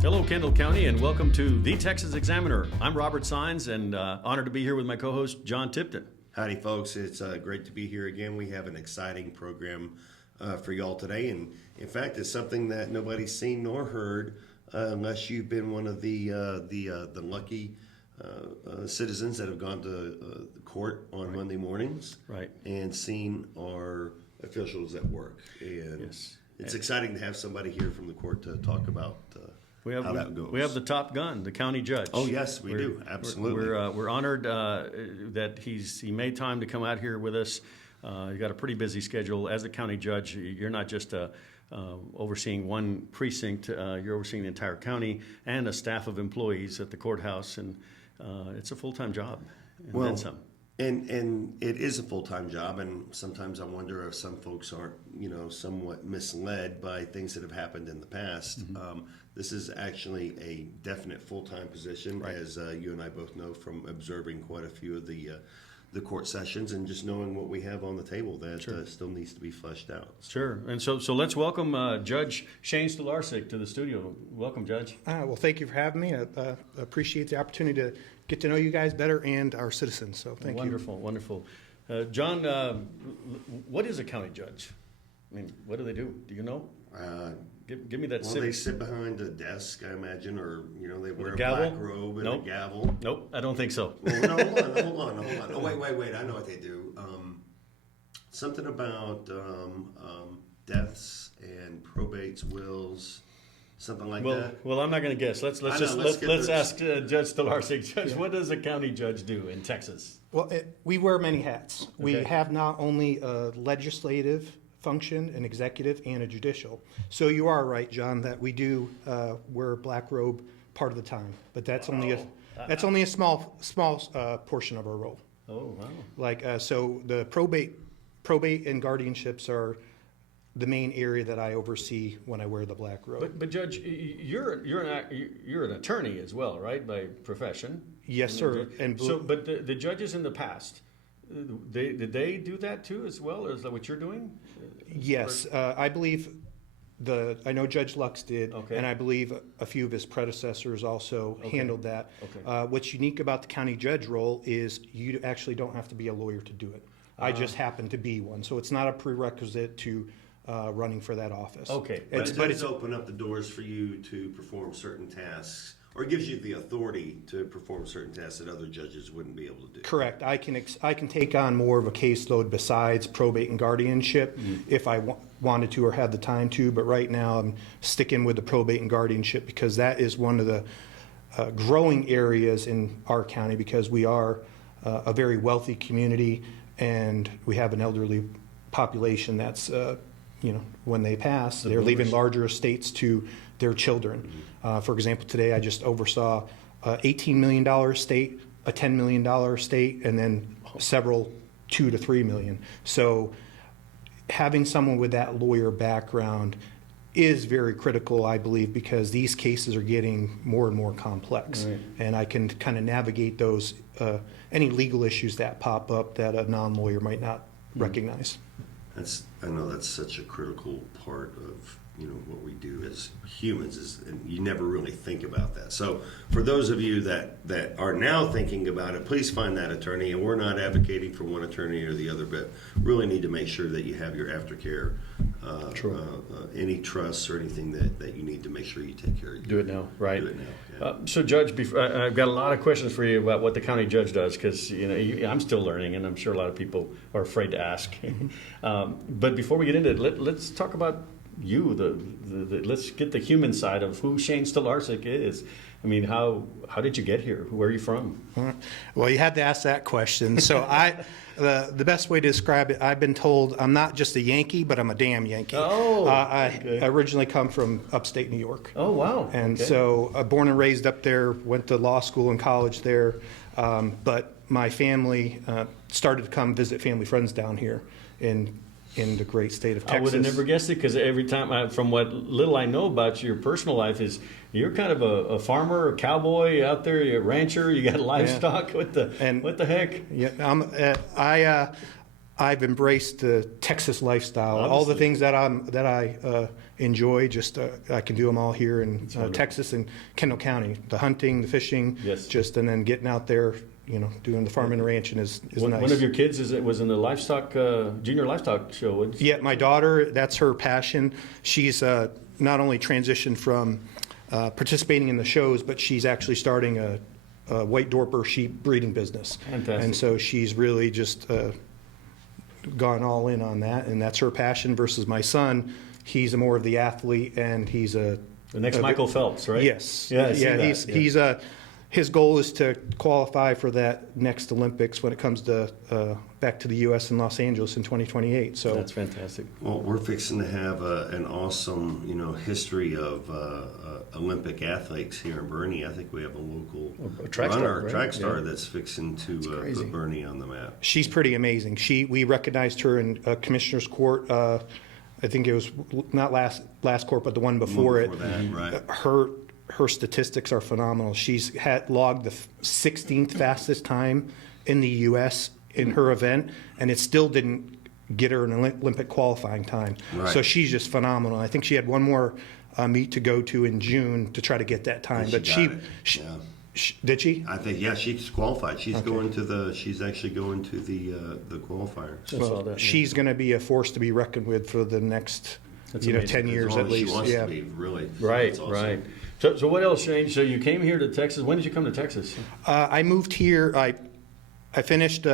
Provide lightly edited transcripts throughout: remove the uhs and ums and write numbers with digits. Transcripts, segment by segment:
Hello, Kendall County, and welcome to The Texas Examiner. I'm Robert Saenz, and honored to be here with my co-host, Jon Tipton. Howdy, folks. It's great to be here again. We have an exciting program for y'all today, and in fact, it's something that nobody's seen nor heard unless you've been one of the lucky citizens that have gone to the court on Monday mornings, and seen our officials at work. And it's exciting to have somebody here from the court to talk about how that goes. We have the top gun, the county judge. Oh yes, we do. Absolutely. We're honored that he made time to come out here with us. You got a pretty busy schedule as the county judge. You're not just overseeing one precinct. You're overseeing the entire county and a staff of employees at the courthouse, and it's a full-time job. And then some. And it is a full-time job, and sometimes I wonder if some folks aren't, somewhat misled by things that have happened in the past. Mm-hmm. This is actually a definite full-time position, as you and I both know from observing quite a few of the court sessions and just knowing what we have on the table that still needs to be fleshed out. Sure. And so let's welcome Judge Shane Stolarczyk to the studio. Welcome, Judge. Well, thank you for having me. I appreciate the opportunity to get to know you guys better and our citizens. So thank you. Wonderful. John, what is a county judge? I mean, what do they do? Do you know? Give me that. Well, they sit behind a desk, I imagine, or they wear a gavel? black robe and a gavel. Nope, I don't think so. Well, no, hold on. Oh, wait. I know what they do. Something about deaths and probates, wills, something like that. Well, I'm not going to guess. Let's ask Judge Stolarczyk. Judge, what does a county judge do in Texas? Well, we wear many hats. Okay. We have not only a legislative function, an executive, and a judicial. So you are right, John, that we do wear a black robe part of the time, but that's only a small portion of our role. Oh wow! Like so, the probate and guardianships are the main area that I oversee when I wear the black robe. But Judge, you're an attorney as well, right, by profession? Yes, sir. But the judges in the past, did they do that too as well, or is that what you're doing? Yes, I believe I know Judge Lux did, and I believe a few of his predecessors also handled that. Okay. What's unique about the county judge role is you actually don't have to be a lawyer to do it. I just happen to be one, so it's not a prerequisite to running for that office. Okay, but it does open up the doors for you to perform certain tasks, or it gives you the authority to perform certain tasks that other judges wouldn't be able to do. Correct. I can take on more of a caseload besides probate and guardianship if I wanted to or had the time to, but right now I'm sticking with the probate and guardianship because that is one of the growing areas in our county because we are a very wealthy community and we have an elderly population that's when they pass, they're leaving larger estates to their children. For example, today I just oversaw an $18 million estate, a $10 million estate, and then several $2 to $3 million. So having someone with that lawyer background is very critical, I believe, because these cases are getting more and more complex. Right. And I can kind of navigate those, any legal issues that pop up that a non-lawyer might not recognize. I know that's such a critical part of what we do as humans and you never really think about that. So for those of you that are now thinking about it, please find that attorney. And we're not advocating for one attorney or the other, but really need to make sure that you have your aftercare, any trusts or anything that you need to make sure you take care of. Do it now, right? Do it now. Yeah. So, Judge, I've got a lot of questions for you about what the county judge does because I'm still learning, and I'm sure a lot of people are afraid to ask. But before we get into it, let's talk about you. Let's get the human side of who Shane Stolarczyk is. I mean, how did you get here? Where are you from? Well, you had to ask that question. So the best way to describe it, I've been told I'm not just a Yankee, but I'm a damn Yankee. I originally come from upstate New York. Oh, wow. And so born and raised up there, went to law school and college there. But my family started to come visit family friends down here in the great state of Texas. I would have never guessed it because every time, from what little I know about your personal life, is you're kind of a farmer, a cowboy out there, you're a rancher, you got livestock. Yeah. What the heck? Yeah, I've embraced the Texas lifestyle. All the Obviously. things that I enjoy, just I can do them all here in wonderful. Texas and Kendall County. The hunting, the fishing, Yes. and then getting out there, doing the farming and ranching is nice. One of your kids was in the livestock junior livestock show. Yeah, my daughter, that's her passion. She's not only transitioned from participating in the shows, but she's actually starting a white Dorper sheep breeding business. Fantastic. And so she's really just gone all in on that, and that's her passion versus my son. He's more of the athlete, and he's The next Michael Phelps, right? Yes. Yeah, I see that, He's his goal is to qualify for that next Olympics when it comes to back to the U.S. in Los Angeles in 2028. So That's fantastic. Well, we're fixing to have an awesome, history of Olympic athletes here in Bernie. I think we have a local A track star, runner, right? track star Yeah. that's fixing to crazy. put Bernie on the map. she's pretty amazing. We recognized her in Commissioner's Court. I think it was not last court, but the one before it. that, right? Her statistics are phenomenal. She's had logged the 16th fastest time in the U.S. in her event, and it still didn't get her an Olympic qualifying time. Right. So she's just phenomenal. I think she had one more meet to go to in June to try to get that time. And But got it. she Yeah. did she? I think she's qualified. She's She's actually going to the qualifier. I saw that, yeah. She's going to be a force to be reckoned with for the next, That's 10 amazing. years As long at as she least. wants Yeah. to be, really. Right, That's awesome. right. So what else, Shane? So you came here to Texas. When did you come to Texas? I moved here. I finished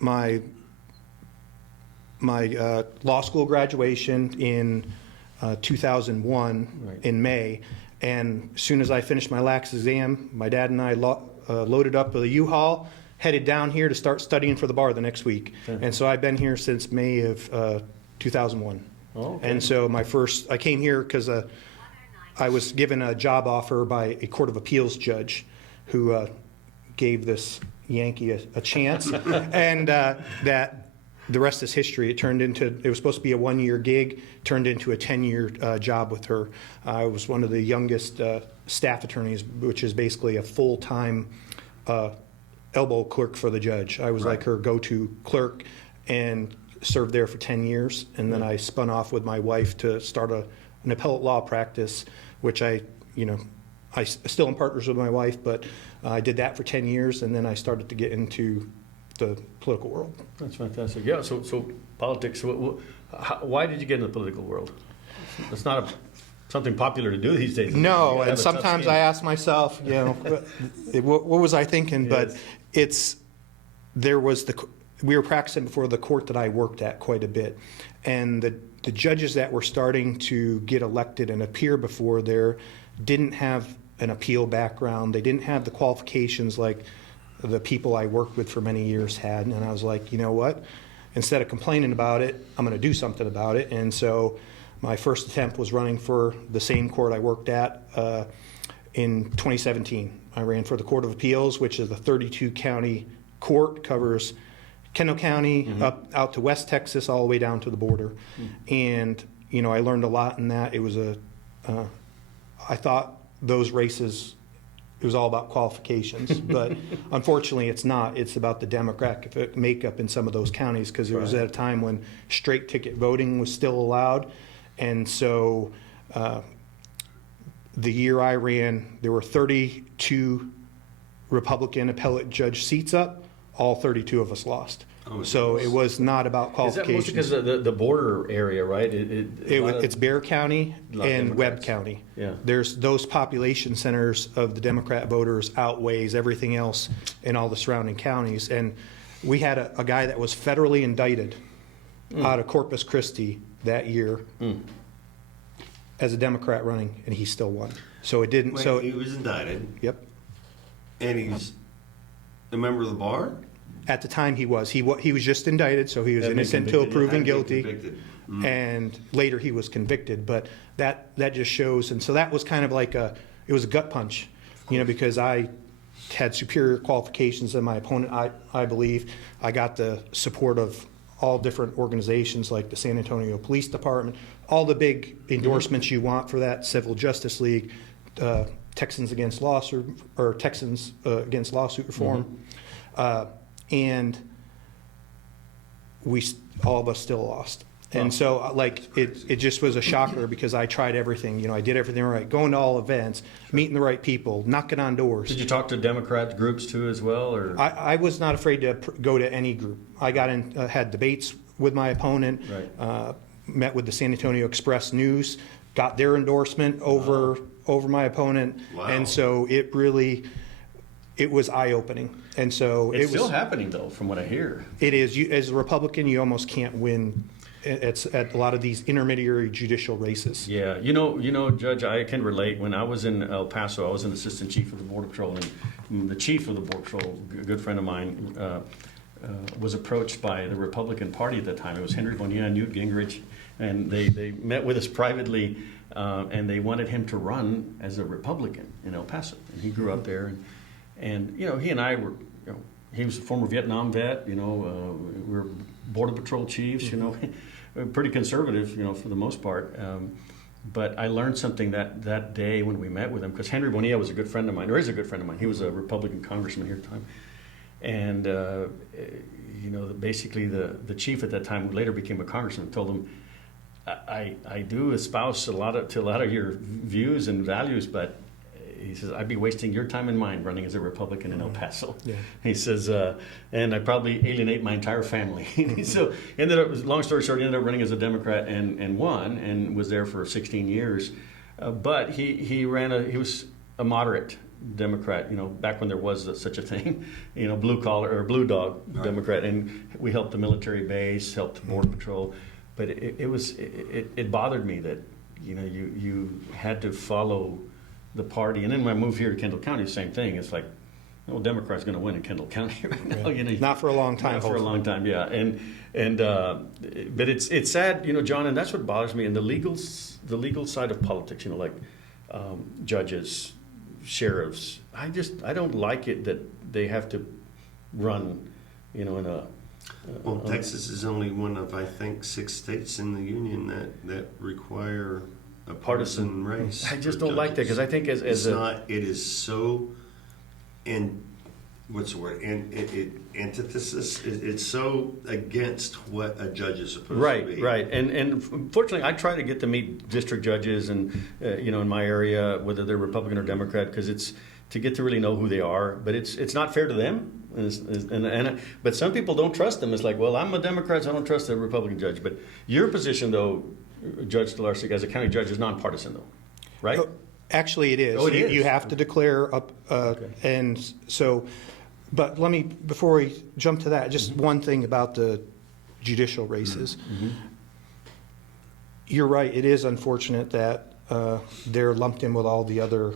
my law school graduation in 2001 Right. in May, and as soon as I finished my lax exam, my dad and I loaded up with a U-Haul, headed down here to start studying for the bar the next week. And so I've been here since May of 2001. Oh, okay. And so I came here because I was given a job offer by a Court of Appeals judge who gave this Yankee a chance, and that the rest is history. It was supposed to be a 1-year gig, turned into a 10-year job with her. I was one of the youngest staff attorneys, which is basically a full-time elbow clerk for the judge. I was like her go-to clerk and served there for 10 years, and then I spun off with my wife to start an appellate law practice, which I still am partners with my wife, but I did that for 10 years, and then I started to get the political world. That's fantastic. Yeah. So politics. Why did you get in the political world? It's not something popular to do these days. You No, gotta have and a tough sometimes skin. I ask myself, what was I thinking? But Yes. we were practicing before the court that I worked at quite a bit, and the judges that were starting to get elected and appear before there didn't have an appeal background. They didn't have the qualifications like the people I worked with for many years had. And I was like, you know what? Instead of complaining about it, I'm going to do something about it. And so my first attempt was running for the same court I worked at in 2017. I ran for the Court of Appeals, which is the 32-county court, covers Kendall County up out to West Texas, all the way down to the border. And, I learned a lot in that. It was I thought those races, it was all about qualifications, but unfortunately it's not. It's about the demographic makeup in some of those counties, because it was at a time when straight ticket voting was still allowed. And so the year I ran, there were 32 Republican appellate judge seats up. All 32 of us lost. Oh, So it was not about Is that mostly qualifications. because of the border area, right? It's Bexar County a lot of and Webb Democrats. County. Yeah. There's those population centers of the Democrat voters outweighs everything else in all the surrounding counties. And we had a guy that was federally indicted out of Corpus Christi that year as a Democrat running, and he still won. So it didn't. Wait, he was indicted, Yep. and he's a member of the bar. At the time, he was just indicted, so he was Had been innocent until convicted, yeah. proven Had been guilty. convicted. And later he was convicted. But that just shows, and so that was kind of like it was a gut punch, because I had superior qualifications than my opponent. I believe I got the support of all different organizations like the San Antonio Police Department, all the big endorsements you want for that, Civil Justice League, Texans Against Lawsuit Reform. And all of us still lost. And so, like, it just was a shocker because I tried everything. You know, I did everything right, going to all events, meeting the right people, knocking on doors. Did you talk to Democrat groups too as well, or? I was not afraid to go to any group. I got in, had debates with my opponent, Right. Met with the San Antonio Express News, got their endorsement over my opponent. Wow. And so it was eye-opening. And so It's it was still happening though, from what I hear. It is. As a Republican, you almost can't win at a lot of these intermediary judicial races. Yeah, you know, Judge, I can relate. When I was in El Paso, I was an assistant chief of the Border Patrol, and the chief of the Border Patrol, a good friend of mine, was approached by the Republican Party at the time. It was Henry Bonilla and Newt Gingrich, and they met with us privately, and they wanted him to run as a Republican in El Paso. And he grew up there, and you know, he and I were, you know, he was a former Vietnam vet. You know, we were Border Patrol chiefs. You know. Pretty conservative, you know, for the most part. But I learned something that day when we met with him, because Henry Bonilla was a good friend of mine, or is a good friend of mine. He was a Republican congressman here at the time. And, you know, basically the chief at that time, who later became a congressman, told him, I do espouse a lot of your views and values, but he says, I'd be wasting your time and mine running as a Republican in El Paso. Yeah. He says, and I'd probably alienate my entire family. So ended up, long story short, he ended up running as a Democrat and won, and was there for 16 years. But he was a moderate Democrat, you know, back when there was such a thing, you know, blue collar or blue dog Democrat. And we helped the military base, helped the Border Patrol. But it bothered me that, you know, you had to follow the party. And then when I moved here to Kendall County, same thing. It's like, well, Democrat's going to win in Kendall County right now. You know, Not for a long time. Not for a long time, yeah. But it's sad, you know, John, and that's what bothers me. And the legal side of politics, you know, like judges, sheriffs. I don't like it that they have to run, you know, in a. Well, Texas is only one of, I think, 6 states in the union that require a partisan race. I just don't like that, because I think it is so, and what's the word? Antithesis. It's so against what a judge is supposed to be. Right. And fortunately, I try to get to meet district judges, and you know, in my area, whether they're Republican or Democrat, because it's to get to really know who they are. But it's not fair to them. But some people don't trust them. It's like, well, I'm a Democrat, so I don't trust a Republican judge. But your position, though, Judge Stolarczyk, as a county judge, is nonpartisan, though, right? Actually, it is. Oh, it is. You have to declare up, Okay. and so. But let me, before we jump to that, just one thing about the judicial races. Mm-hmm. You're right. It is unfortunate that they're lumped in with all the other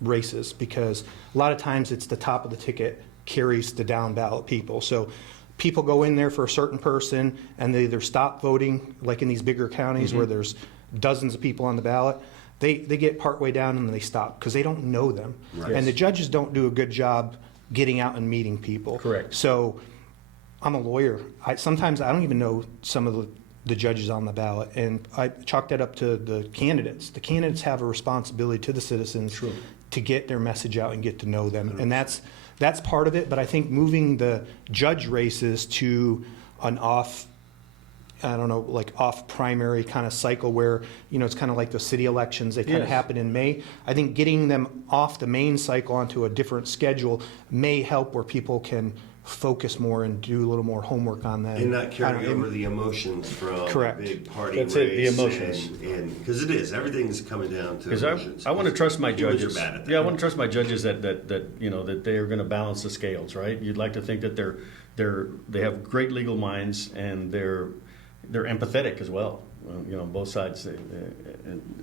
races, because a lot of times it's the top of the ticket carries the down ballot people. So people go in there for a certain person, and they either stop voting, like in these bigger counties Mm-hmm. where there's dozens of people on the ballot. They get partway down and they stop because they don't know them. Right. And the judges don't do a good job getting out and meeting people. Correct. So I'm a lawyer. Sometimes I don't even know some of the judges on the ballot, and I chalk that up to the candidates. The candidates have a responsibility to the citizens to get their message out and get to know them. And that's part of it. But I think moving the judge races to an off primary kind of cycle where, you know, it's kind of like the city elections. They kind of Yes. happen in May. I think getting them off the main cycle onto a different schedule may help, where people can focus more and do a little more homework on that. And not carry over the emotions from Correct. a big party That's race. it, the emotions. And because it is, everything's coming down to Because emotions. I want to trust my Humans judges. are bad at that. Yeah, I want to trust my judges that you know, that they are going to balance the scales, right? You'd like to think that they have great legal minds, and they're empathetic as well. You know, both sides.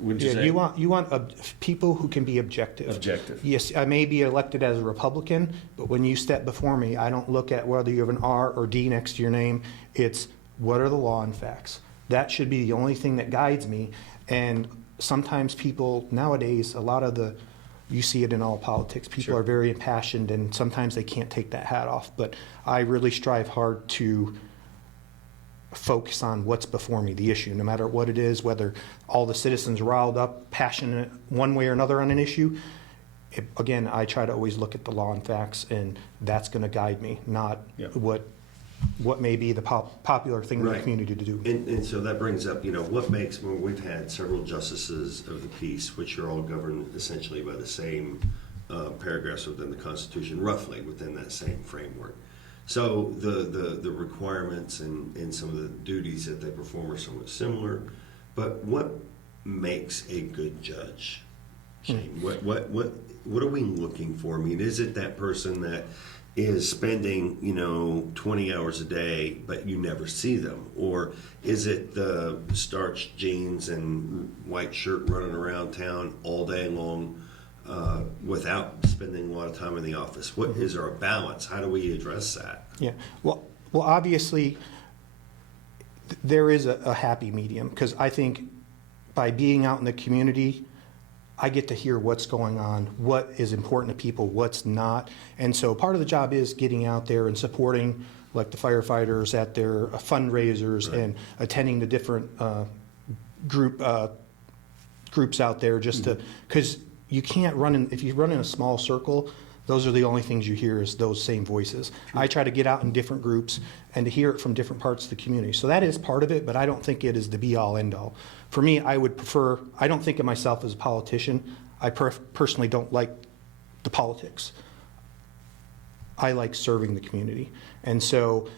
Would you say? You want people who can be objective. Objective. Yes, I may be elected as a Republican, but when you step before me, I don't look at whether you have an R or D next to your name. It's what are the law and facts. That should be the only thing that guides me. And sometimes people nowadays, you see it in all politics. People Sure. are very impassioned, and sometimes they can't take that hat off. But I really strive hard to focus on what's before me, the issue, no matter what it is, whether all the citizens riled up, passionate one way or another on an issue. Again, I try to always look at the law and facts, and that's going to guide me, not Yeah. what what may be the popular thing in the Right. community to do. And so that brings up, what makes, well, we've had several justices of the peace, which are all governed essentially by the same paragraphs within the Constitution, roughly within that same framework. So the requirements and some of the duties that they perform are somewhat similar. But what makes a good judge, Shane? What are we looking for? I mean, is it that person that is spending 20 hours a day but you never see them, or is it the starched jeans and white shirt running around town all day long without spending a lot of time in the office? What is there a balance? How do we address that? Yeah. Well, obviously, there is a happy medium, because I think by being out in the community, I get to hear what's going on, what is important to people, what's not. And so part of the job is getting out there and supporting, like the firefighters at their fundraisers, right, and attending the different groups out there, just to, because you can't if you run in a small circle, those are the only things you hear is those same voices. I try to get out in different groups and to hear it from different parts of the community. So that is part of it, but I don't think it is the be-all, end-all. For me, I would prefer, I don't think of myself as a politician. I personally don't like the politics. I like serving the community. And so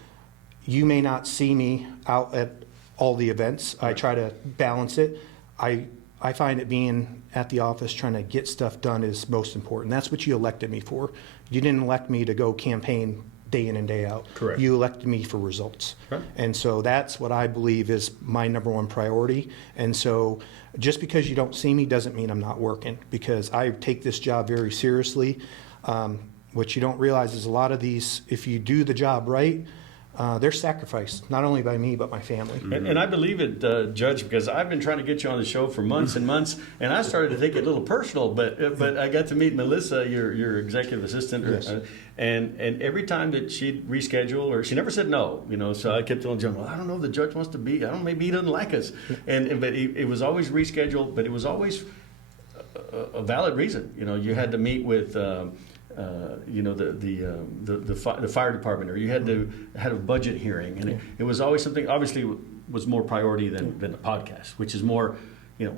you may not see me out at all the events. I try to balance it. I find it being at the office trying to get stuff done is most important. That's what you elected me for. You didn't elect me to go campaign day in and day out. Correct. You elected me for results. Right. And so that's what I believe is my number one priority. And so just because you don't see me doesn't mean I'm not working, because I take this job very seriously. What you don't realize is a lot of these, if you do the job right, they're sacrificed, not only by me, but my family. And I believe it, Judge, because I've been trying to get you on the show for months and months, and I started to think it a little personal, but I got to meet Melissa, your executive assistant, Yes. and every time that she'd reschedule, or she never said no, so I kept telling John, well, I don't know, the judge wants to be, I don't know, maybe he doesn't like us. But it was always rescheduled, but it was always a valid reason. You had to meet with the fire department, or you had to have a budget hearing, and it was always something. Obviously, was more priority than the podcast, which is more.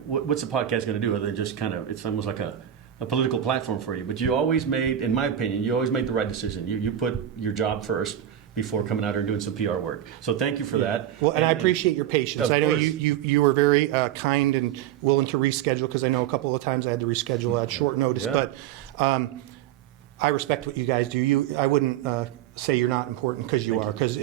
What's the podcast going to do other than just kind of? It's almost like a political platform for you. But you always made, in my opinion, you always made the right decision. You put your job first before coming out here and doing some PR work. So thank you for that. Well, and I appreciate your patience. I know you were very kind and willing to reschedule, because I know a couple of times I had to reschedule at short notice. Yeah. But I respect what you guys do. I wouldn't say you're not important, because you are, because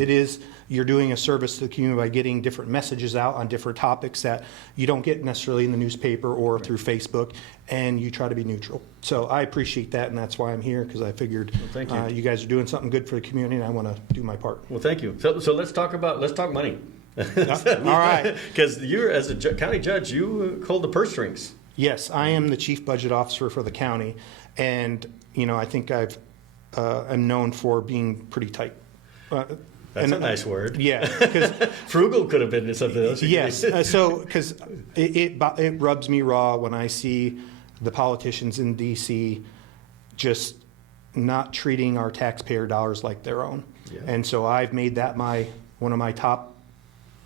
you're doing a service to the community by getting different messages out on different topics that you don't get necessarily in the newspaper or through Facebook, and you try to be neutral. So I appreciate that, and that's why I'm here, because I figured you guys are doing something good for the community, and I want to do my part. Well, thank you. So let's talk money. All right. Because you're, as a county judge, you hold the purse strings. Yes, I am the chief budget officer for the county, and I think I'm known for being pretty tight. That's a nice word. Yeah, because frugal could have been something else. Yes, so because it rubs me raw when I see the politicians in D.C. just not treating our taxpayer dollars like their own, and so I've made that one of my top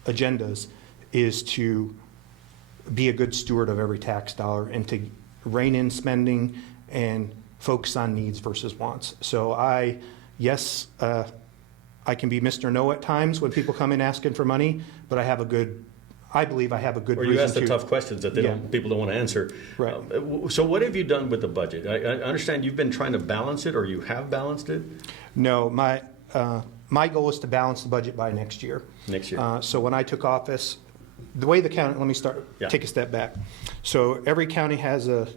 agendas is to be a good steward of every tax dollar and to rein in spending and focus on needs versus wants. So I can be Mr. No at times when people come in asking for money, but I believe I have a good or reason to. Or you ask the tough questions that people don't want to answer. Right. So what have you done with the budget? I understand you've been trying to balance it, or you have balanced it? No, my goal is to balance the budget by next year. Next year. So when I took office, the way the county, let me take a step back. So every county has a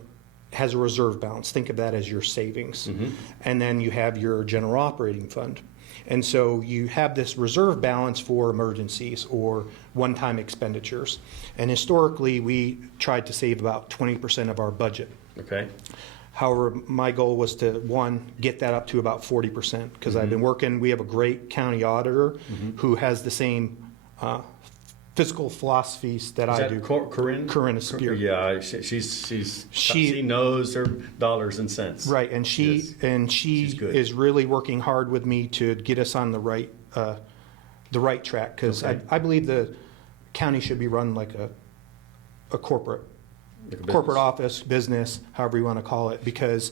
reserve balance. Think of that as your savings. Mm-hmm. And then you have your general operating fund. And so you have this reserve balance for emergencies or one-time expenditures. And historically, we tried to save about 20% of our budget. Okay. However, my goal was to, get that up to about 40%, because I've been working, we have a great county auditor who has the same fiscal philosophies that I do. Corinne? Corinne Spear. Yeah, she knows her dollars and cents. Right, and she is really working hard with me to get us on the right the right track, because Okay. I believe the county should be run like a corporate Like a business. corporate office, business, however you want to call it, because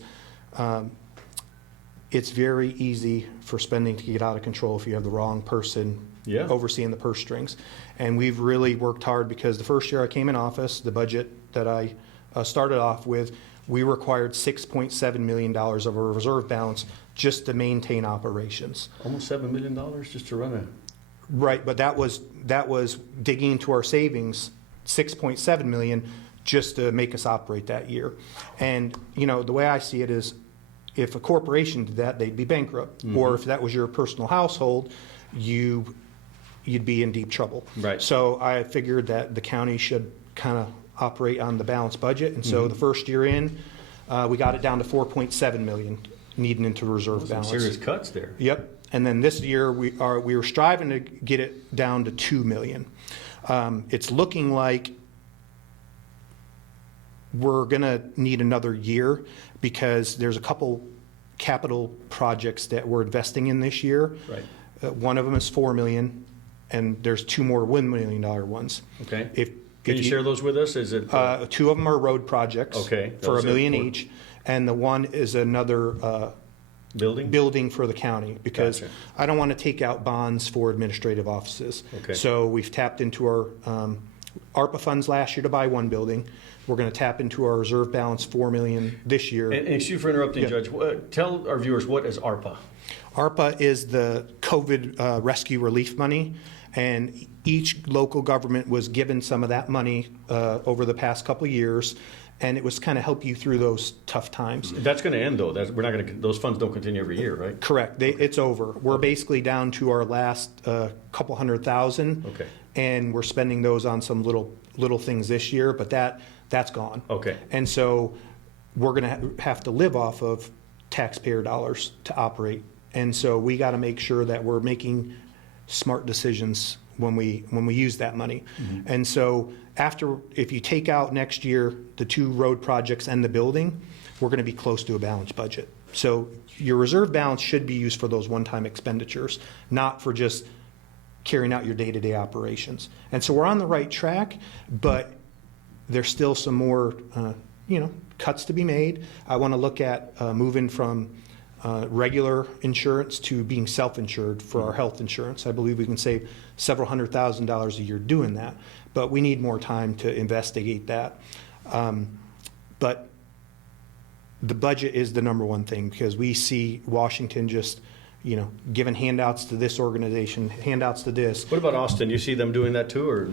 it's very easy for spending to get out of control if you have the wrong person Yeah. overseeing the purse strings. And we've really worked hard, because the first year I came in office, the budget that I started off with, we required $6.7 million of a reserve balance just to maintain operations. Almost $7 million just to run a. Right, but that was digging into our savings, $6.7 million, just to make us operate that year. And, you know, the way I see it is, if a corporation did that, they'd be bankrupt. Or if that was your personal household, you'd be in deep trouble. Right. So I figured that the county should kind of operate on the balanced budget. And so the first year in, we got it down to $4.7 million needing into reserve Some balance. serious cuts there. Yep. And then this year, we were striving to get it down to $2 million. It's looking like we're going to need another year, because there's a couple capital projects that we're investing in this year. Right. One of them is $4 million, and there's two more $1 million ones. Okay. If Can you share those with us? Is it? Two of them are road projects. Okay. For $1 million Those are each, and the one is another building? for the county, because Gotcha. I don't want to take out bonds for administrative offices. Okay. So we've tapped into our ARPA funds last year to buy one building. We're going to tap into our reserve balance, $4 million this year. And excuse you for interrupting, Yeah. Judge. Tell our viewers, what is ARPA? ARPA is the COVID rescue relief money, and each local government was given some of that money over the past couple of years, and it was kind of help you through those tough times. That's going to end, though. We're not going to. Those funds don't continue every year, right? Correct. It's over. We're basically down to our last couple $100,000. Okay. And we're spending those on some little things this year, but that's gone. Okay. And so we're going to have to live off of taxpayer dollars to operate. And so we got to make sure that we're making smart decisions when we use that money. And so if you take out next year the two road projects and the building, we're going to be close to a balanced budget. So your reserve balance should be used for those one-time expenditures, not for just carrying out your day-to-day operations. And so we're on the right track, but there's still some more cuts to be made. I want to look at moving from regular insurance to being self-insured for our health insurance. I believe we can save several $100,000 a year doing that, but we need more time to investigate that. But the budget is the number one thing, because we see Washington just giving handouts to this organization, handouts to this. What about Austin? You see them doing that too, or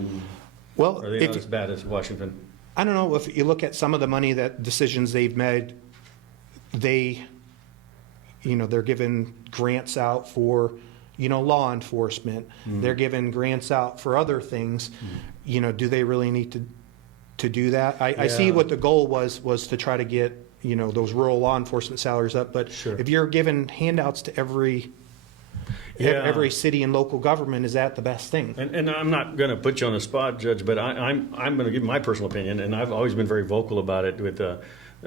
Well, are they not as bad as Washington? I don't know, if you look at some of the money decisions they've made, they're giving grants out for, law enforcement. They're giving grants out for other things. Do they really need to do that? I see Yeah. what the goal was to try to get, those rural law enforcement salaries up. But Sure. if you're giving handouts to every city and local government, is that the best thing? And I'm not going to put you on the spot, Judge, but I'm going to give my personal opinion, and I've always been very vocal about it with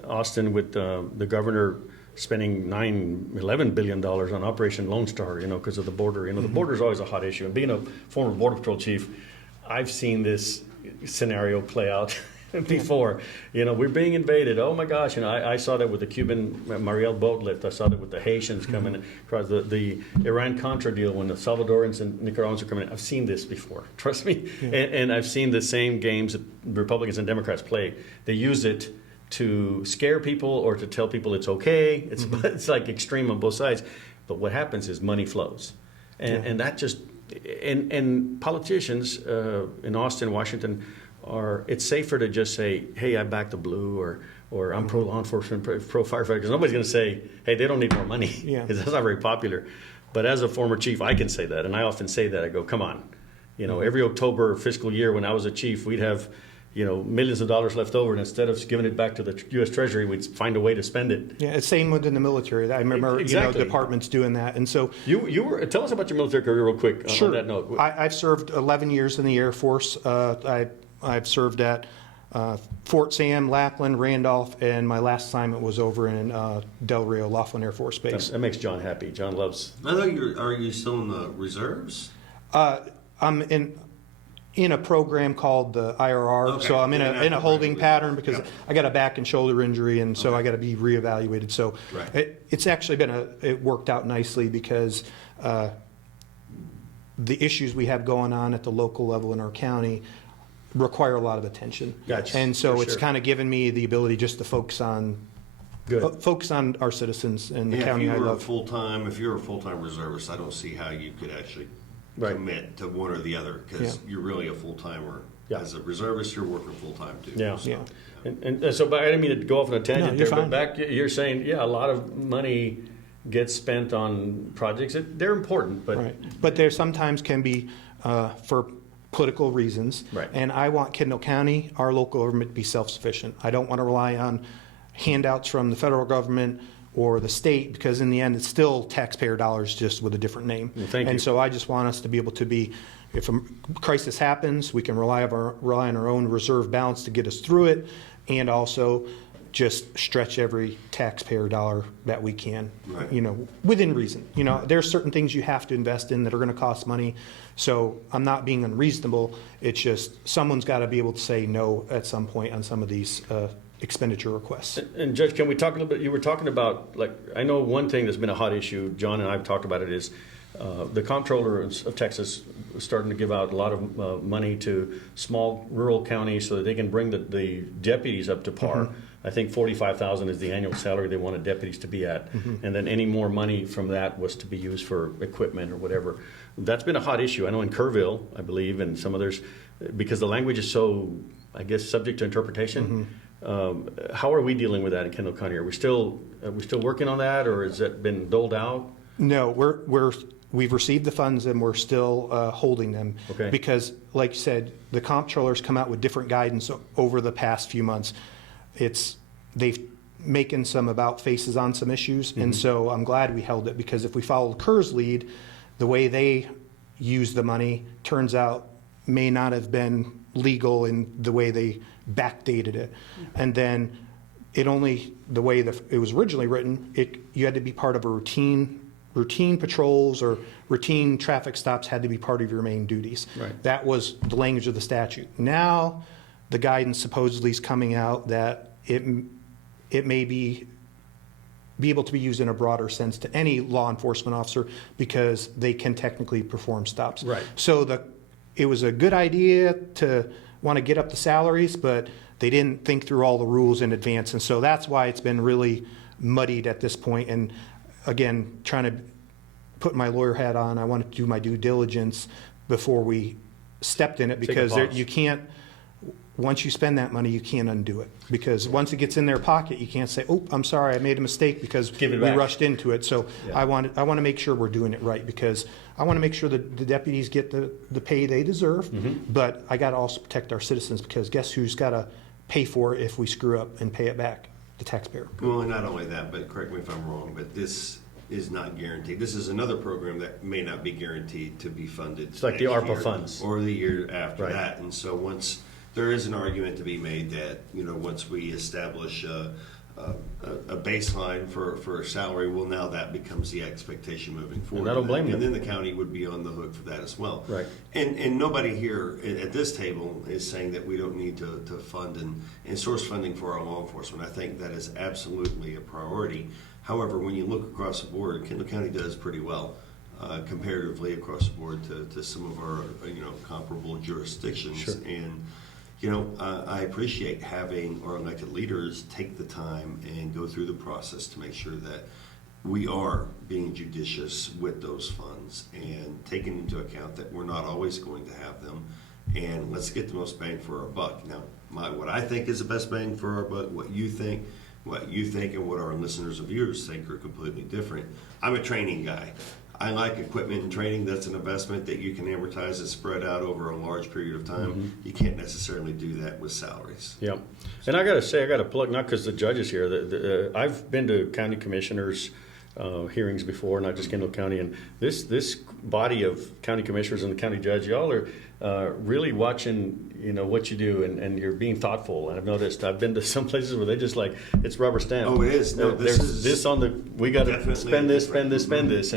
Austin, with the governor spending $11 billion on Operation Lone Star, because of the border. The border is always a hot issue. And being a former Border Patrol chief, I've seen this scenario play out before. We're being invaded. Oh my gosh! I saw that with the Cuban Mariel boat lift. I saw that with the Haitians coming across the Iran-Contra deal when the Salvadorans and Nicaraguans are coming in. I've seen this before. Trust me. And I've seen the same games that Republicans and Democrats play. They use it to scare people or to tell people it's okay. It's like extreme on both sides. But what happens is money flows, and that just and politicians in Austin, Washington. It's safer to just say, hey, I back the blue, or I'm pro law enforcement, pro firefighter, because nobody's going to say, hey, they don't need more money, because that's not very popular. But as a former chief, I can say that, and I often say that. I go, come on, every October fiscal year when I was a chief, we'd have millions of dollars left over, and instead of giving it back to the U.S. Treasury, we'd find a way to spend it. Yeah, it's same within the military. I remember Exactly. departments doing that, and so You were tell us about your military career real quick. Sure. On that note. I've served 11 years in the Air Force. I've served at Fort Sam, Lackland, Randolph, and my last assignment was over in Del Rio, Laughlin Air Force Base. That makes John happy. John loves. I thought are you still in the reserves? I'm in a program called the IRR, Okay. so I'm in a holding pattern because Yep. I got a back and shoulder injury, and so I got to be reevaluated. So Right. it's actually it worked out nicely because the issues we have going on at the local level in our county require a lot of attention. Gotcha. And so For it's sure. kind of given me the ability just to focus on Good. focus on our citizens and the Yeah, county I if love. you're a full-time reservist, I don't see how you could actually Right. commit to one or the other, because you're really a full-timer. Yeah. As a reservist, you're working full-time too. Yeah. So, Yeah. And so, but I didn't mean to go off on a tangent No, there, you're but fine. back, you're saying, yeah, a lot of money gets spent on projects. They're important, but Right, but there sometimes can be for political reasons. Right. And I want Kendall County, our local government, to be self-sufficient. I don't want to rely on handouts from the federal government or the state, because in the end, it's still taxpayer dollars, just with a different name. Well, thank you. And so I just want us to be able to be, if a crisis happens, we can rely on our own reserve balance to get us through it, and also just stretch every taxpayer dollar that we can, Right. within reason. There's certain things you have to invest in that are going to cost money. So I'm not being unreasonable. It's just someone's got to be able to say no at some point on some of these expenditure requests. And Judge, can we talk a little bit, you were talking about, like, I know one thing that's been a hot issue, John and I have talked about it, is the comptroller of Texas is starting to give out a lot of money to small rural counties so that they can bring the deputies up to par. I think $45,000 is the annual salary they wanted deputies to be at. And then any more money from that was to be used for equipment or whatever. That's been a hot issue. I know in Kerrville, I believe, and some others, because the language is so, I guess, subject to interpretation. How are we dealing with that in Kendall County? Are we still working on that, or has it been doled out? No, we've received the funds and we're still holding them. Okay. Because, like you said, the comptrollers come out with different guidance over the past few months. They've making some about faces on some issues, and so I'm glad we held it, because if we followed Kerr's lead, the way they used the money turns out may not have been legal in the way they backdated it. And then the way that it was originally written, you had to be part of a routine patrols or routine traffic stops had to be part of your main duties. Right. That was the language of the statute. Now, the guidance supposedly is coming out that it may be able to be used in a broader sense to any law enforcement officer, because they can technically perform stops. Right. So it was a good idea to want to get up the salaries, but they didn't think through all the rules in advance. And so that's why it's been really muddied at this point. And again, trying to put my lawyer hat on, I wanted to do my due diligence before we stepped in it, because pause. you can't, once you spend that money, you can't undo it. Because once it gets in their pocket, you can't say, oh, I'm sorry, I made a mistake because Give it we back. rushed into it. So Yeah. I want to make sure we're doing it right, because I want to make sure that the deputies get the pay they deserve, but I got to also protect our citizens, because guess who's got to pay for it if we screw up and pay it back? The taxpayer. Well, and not only that, but correct me if I'm wrong, but this is not guaranteed. This is another program that may not be guaranteed to be funded. It's like the next ARPA year funds. or the year after Right. that. And so once there is an argument to be made that, once we establish a baseline for a salary, well, now that becomes the expectation moving forward. I don't blame And them. then the county would be on the hook for that as well. Right. And nobody here at this table is saying that we don't need to fund and source funding for our law enforcement. I think that is absolutely a priority. However, when you look across the board, Kendall County does pretty well comparatively across the board to some of our comparable jurisdictions. Sure. And I appreciate having our elected leaders take the time and go through the process to make sure that we are being judicious with those funds and taking into account that we're not always going to have them. And let's get the most bang for our buck. Now, what I think is the best bang for our buck, what you think, and what our listeners and viewers think are completely different. I'm a training guy. I like equipment and training. That's an investment that you can amortize and spread out over a large period of time. You can't necessarily do that with salaries. Yep. And I got to say, I got to plug, not because the judge is here, I've been to county commissioners' hearings before, not just Kendall County, and this body of county commissioners and the county judge, y'all are, really watching, what you do, and you're being thoughtful. And I've noticed, I've been to some places where they just like, it's rubber stamp. Oh, it is. No, this There's is this on the, we got to definitely spend this, different. spend this.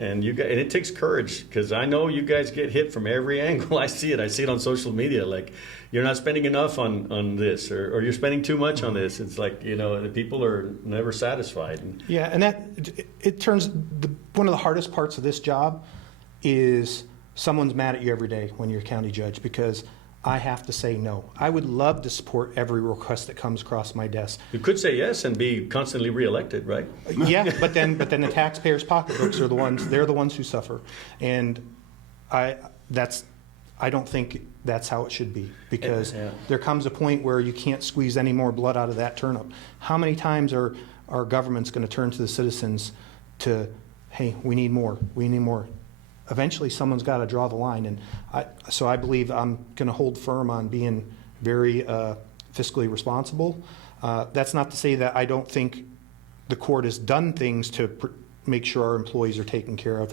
And you guys, and it takes courage, because I know you guys get hit from every angle. I see it on social media. Like, you're not spending enough on this, or you're spending too much on this. It's like, the people are never satisfied. And Yeah, and it turns, one of the hardest parts of this job is someone's mad at you every day when you're a county judge, because I have to say no. I would love to support every request that comes across my desk. you could say yes and be constantly reelected, right? Yeah, but then the taxpayers' pocketbooks are they're the ones who suffer. And I don't think that's how it should be, because Yeah. there comes a point where you can't squeeze any more blood out of that turnip. How many times are our governments going to turn to the citizens to, hey, we need more, we need more? Eventually, someone's got to draw the line, and so I believe I'm going to hold firm on being very fiscally responsible. That's not to say that I don't think the court has done things to make sure our employees are taken care of.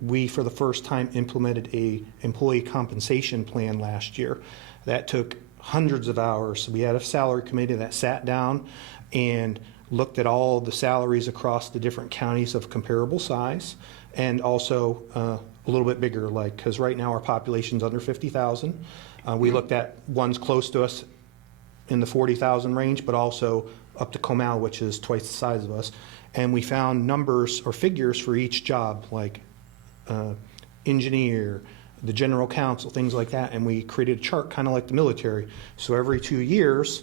We, for the first time, implemented a employee compensation plan last year. That took hundreds of hours. We had a salary committee that sat down and looked at all the salaries across the different counties of comparable size, and also a little bit bigger, because right now our population's under 50,000. We looked at ones close to us in the 40,000 range, but also up to Comal, which is twice the size of us. And we found numbers or figures for each job, like engineer, the general counsel, things like that. And we created a chart kind of like the military. So every 2 years,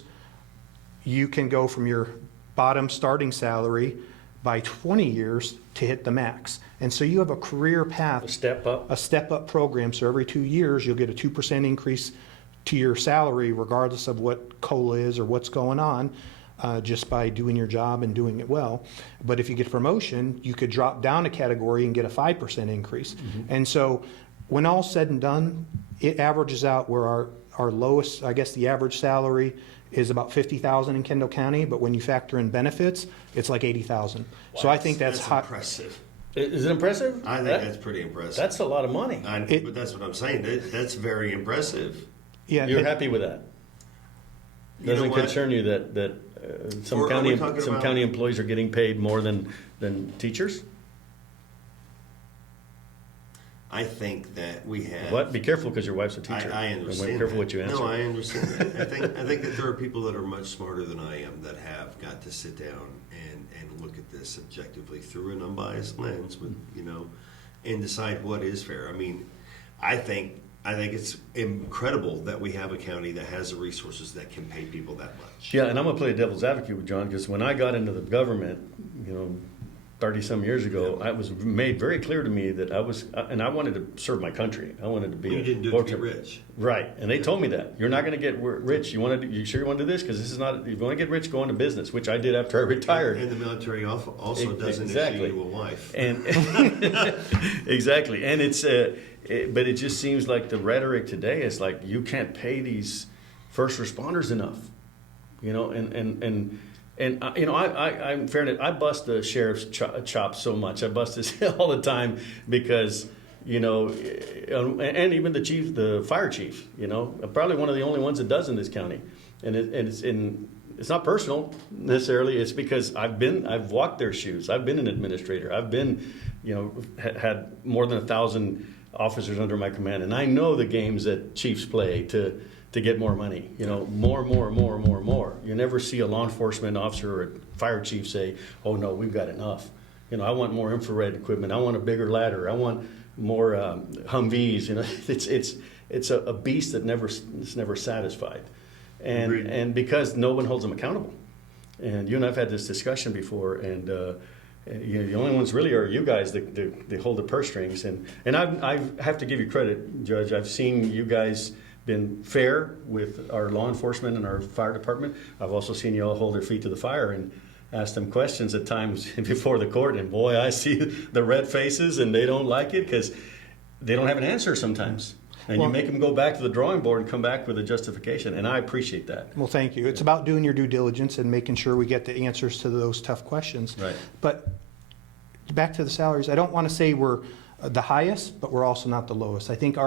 you can go from your bottom starting salary by 20 years to hit the max. And so you have a career path, A step up. a step-up program. So every 2 years, you'll get a 2% increase to your salary, regardless of what COLA is or what's going on, just by doing your job and doing it well. But if you get a promotion, you could drop down a category and get a 5% increase. And so when all's said and done, it averages out where our lowest, I guess the average salary is about 50,000 in Kendall County, but when you factor in benefits, it's like 80,000. So I think that's hot. impressive. Is it impressive? I think that's pretty impressive. That's a lot of money. But that's what I'm saying. That's very impressive. Yeah, You're happy with that? You know Doesn't what? concern you that some Or are we county talking about- county employees are getting paid more than teachers? I think that we have. What? Be careful, because your wife's a teacher. I And understand. be careful that. what you answer. No, I understand that. I think that there are people that are much smarter than I am that have got to sit down and look at this objectively through an unbiased lens, with and decide what is fair. I mean, I think it's incredible that we have a county that has the resources that can pay people that much. Yeah, and I'm gonna play devil's advocate with John, because when I got into the government, 30-some years ago, it was made very clear to me that I wanted to serve my country. I wanted to be. You didn't do it to be rich. Right, and they told me that you're not going to get rich. You sure you want to do this? Because this is not. If you want to get rich, go into business, which I did after I retired. And the military also doesn't Exactly. issue you a wife. And exactly, and it's but it just seems like the rhetoric today is like, you can't pay these first responders enough, and I'm fair. I bust the sheriff's chops so much. I bust his all the time, because and even the fire chief. Probably one of the only ones that does in this county, and it's not personal necessarily. It's because I've walked their shoes. I've been an administrator. I've been, had more than 1,000 officers under my command, and I know the games that chiefs play to get more money. More. You never see a law enforcement officer or a fire chief say, "Oh no, we've got enough." I want more infrared equipment. I want a bigger ladder. I want more Humvees. It's a beast that is never satisfied. And because no one holds them accountable. And you and I've had this discussion before, and the only ones really are you guys that hold the purse strings. And I have to give you credit, Judge. I've seen you guys been fair with our law enforcement and our fire department. I've also seen you all hold their feet to the fire and ask them questions at times before the court. And boy, I see the red faces, and they don't like it because they don't have an answer sometimes. And you make them go back to the drawing board and come back with a justification, and I appreciate that. Well, thank you. It's about doing your due diligence and making sure we get the answers to those tough questions. Right. But back to the salaries, I don't want to say we're the highest, but we're also not the lowest. I think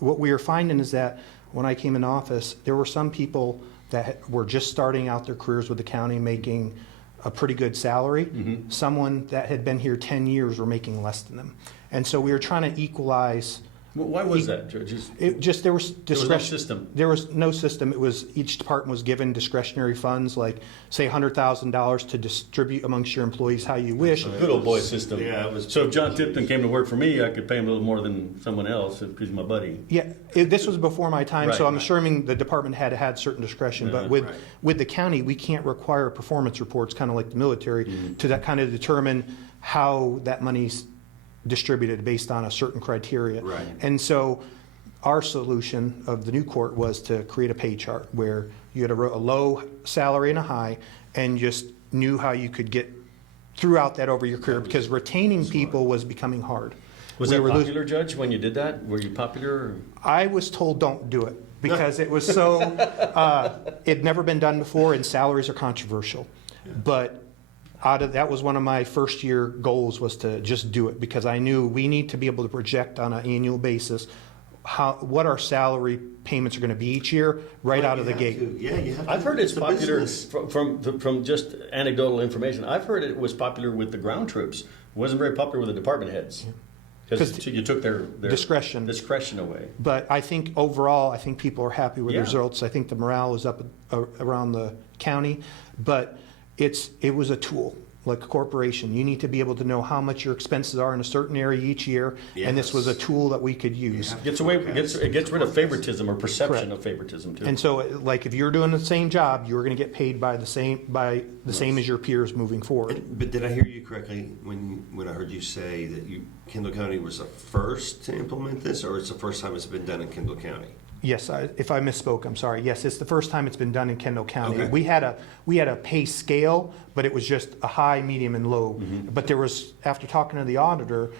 what we were finding is that when I came in office, there were some people that were just starting out their careers with the county making a pretty good salary. Mm-hmm. Someone that had been here 10 years were making less than them. And so we were trying to equalize. Why was that? Just There was no system. There was no system. It was each department was given discretionary funds, like say $100,000 to distribute amongst your employees how you wish. Good old boy system. Yeah, it was. So if John Tipton came to work for me, I could pay him a little more than someone else because he's my buddy. Yeah, this was before my time, so Right, I'm right. assuming the department had certain discretion. But Uh-huh. with the county, we can't require performance reports, kind of like the military, Mm-hmm. to that kind of determine how that money's distributed based on a certain criteria. Right. And so our solution of the new court was to create a pay chart where you had a low salary and a high, and just knew how you could get throughout that over your career, because retaining people was becoming hard. Was We that were losing- popular, Judge, when you did that? Were you popular? Or? I was told don't do it because it was so, it'd never been done before, and salaries are controversial. But that was one of my first year goals, was to just do it, because I knew we need to be able to project on an annual basis what our salary payments are going to be each year, right out of the gate. Yeah, you have to. I've heard it's a popular business. from just anecdotal information. I've heard it was popular with the ground troops. It wasn't very popular with the department heads because 'Cause you took their discretion away. But I think overall, I think people are happy with the Yeah. results. I think the morale is up around the county, but it was a tool. Like a corporation, you need to be able to know how much your expenses are in a certain area each year, and this was a tool that we could use. It gets rid of favoritism or perception Correct. of favoritism too. And so, like, if you're doing the same job, you're going to get paid by the same as your peers moving forward. But did I hear you correctly when I heard you say that Kendall County was the first to implement this, or it's the first time it's been done in Kendall County? Yes, if I misspoke, I'm sorry. Yes, it's the first time it's been done in Kendall County. Okay. We had a pay scale, but it was just a high, medium, and low. But there was, after talking to the auditor,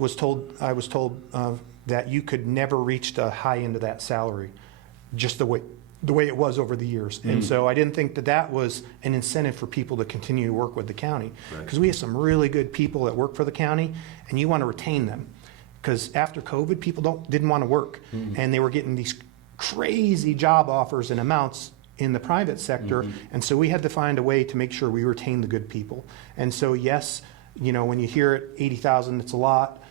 I was told that you could never reach the high end of that salary, just the way it was over the years. And so I didn't think that was an incentive for people to continue to work with the county, because we have some really good people that work for the county, and you want to retain them. Because after COVID, people didn't want to work, and they were getting these crazy job offers and amounts in the private sector, and so we had to find a way to make sure we retain the good people. And so yes, when you hear it, 80,000, it's a lot.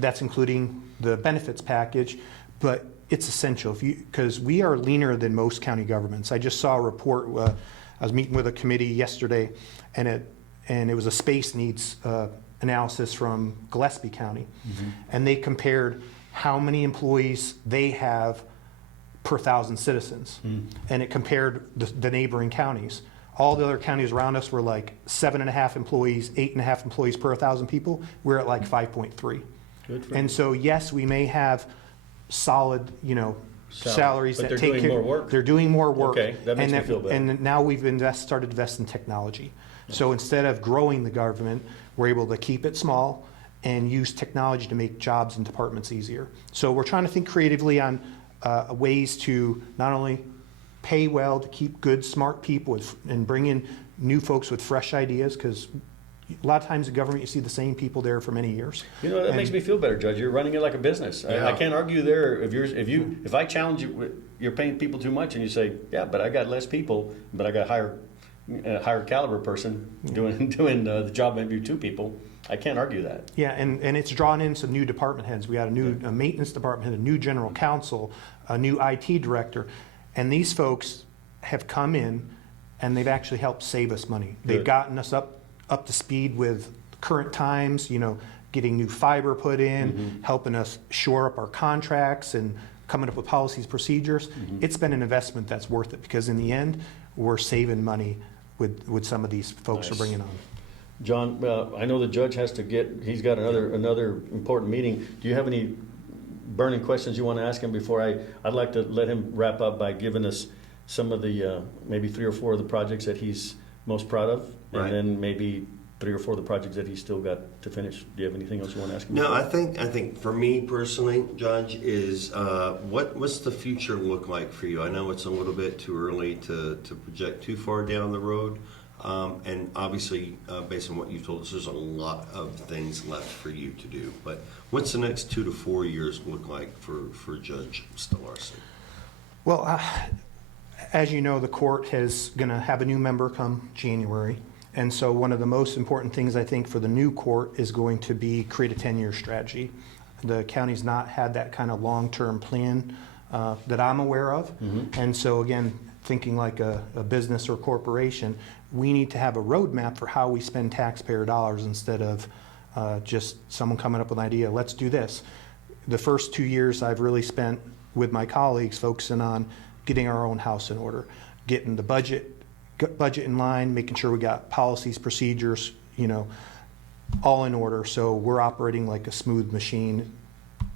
That's including the benefits package, but it's essential because we are leaner than most county governments. I just saw a report. I was meeting with a committee yesterday, and it was a space needs analysis from Gillespie County, and they compared how many employees they have per 1,000 citizens, and it compared the neighboring counties. All the other counties around us were like 7.5 employees, 8.5 employees per 1,000 people. We're at like 5.3. And so yes, we may have solid, salaries But that they're take doing care. more work. They're doing more work. Okay, that makes me feel better. And now we've started to invest in technology. So instead of growing the government, we're able to keep it small and use technology to make jobs and departments easier. So we're trying to think creatively on ways to not only pay well, to keep good, smart people and bring in new folks with fresh ideas, because a lot of times in government you see the same people there for many years. That makes me feel better, Judge. You're running it like a business. Yeah. I can't argue there. If I challenge you, you're paying people too much, and you say, yeah, but I got less people, but I got a higher caliber person doing the job maybe 2 people. I can't argue that. Yeah, and it's drawn in some new department heads. We got a maintenance department head, a new general counsel, a new IT director, and these folks have come in and they've actually helped save us money. They've Good. gotten us up to speed with current times, getting new fiber put in, helping us shore up our contracts and coming up with policies, procedures. It's been an investment that's worth it, because in the end, we're saving money with some of these folks we're Nice. bringing on. John, I know the judge has to he's got another important meeting. Do you have any burning questions you want to ask him before I'd like to let him wrap up by giving us some of the, maybe 3 or 4 of the projects that he's most proud of, Right. and then maybe 3 or 4 of the projects that he's still got to finish. Do you have anything else you want to ask him? No, I think for me personally, Judge, is what's the future look like for you? I know it's a little bit too early to project too far down the road, And obviously, based on what you've told us, there's a lot of things left for you to do. But what's the next 2 to 4 years look like for Judge Stolarczyk? Well, as you know, the court is going to have a new member come January. And so one of the most important things, I think, for the new court is going to be create a 10-year strategy. The county's not had that kind of long-term plan that I'm aware of. And so, again, thinking like a business or corporation, we need to have a roadmap for how we spend taxpayer dollars instead of just someone coming up with an idea, let's do this. The first 2 years I've really spent with my colleagues focusing on getting our own house in order, getting the budget in line, making sure we got policies, procedures, all in order. So we're operating like a smooth machine,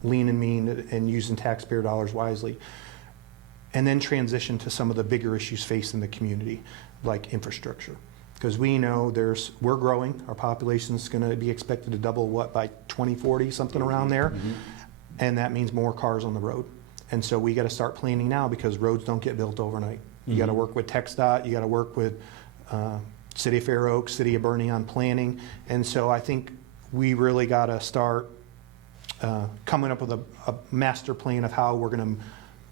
lean and mean, and using taxpayer dollars wisely. And then transition to some of the bigger issues facing the community, like infrastructure. Because we know we're growing, our population is going to be expected to double, by 2040, something around there. And that means more cars on the road. And so we got to start planning now, because roads don't get built overnight. You got to work with TxDOT, you got to work with City of Fair Oaks, City of Bernie on planning. And so I think we really got to start coming up with a master plan of how we're going to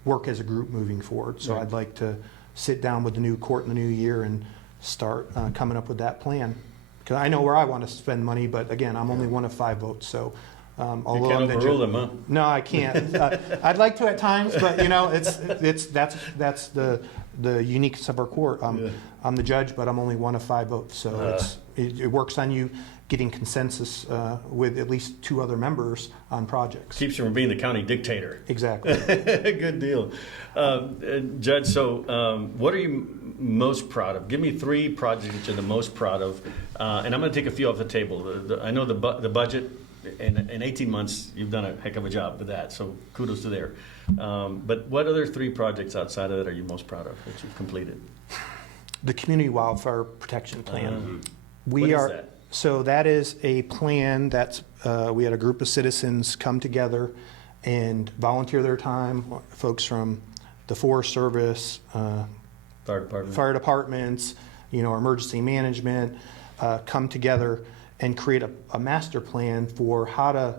work as a group moving forward. So I'd like to sit down with the new court in the new year and start coming up with that plan. Because I know where I want to spend money, but again, I'm only one of 5 votes. So You can't overrule them, huh? no, I can't. I'd like to at times, but that's the uniqueness of our court. I'm the judge, but I'm only one of 5 votes. So it works on you getting consensus with at least 2 other members on projects. Keeps you from being the county dictator. Exactly. Good deal. Judge, so what are you most proud of? Give me 3 projects that you're the most proud of. And I'm going to take a few off the table. I know the budget. In 18 months, you've done a heck of a job with that, so kudos to there. But what other 3 projects outside of that are you most proud of that you've completed? The Community Wildfire Protection Plan. What is that? So that is a plan that's, we had a group of citizens come together and volunteer their time, folks from the Forest Service, fire departments, emergency management, come together and create a master plan for how to,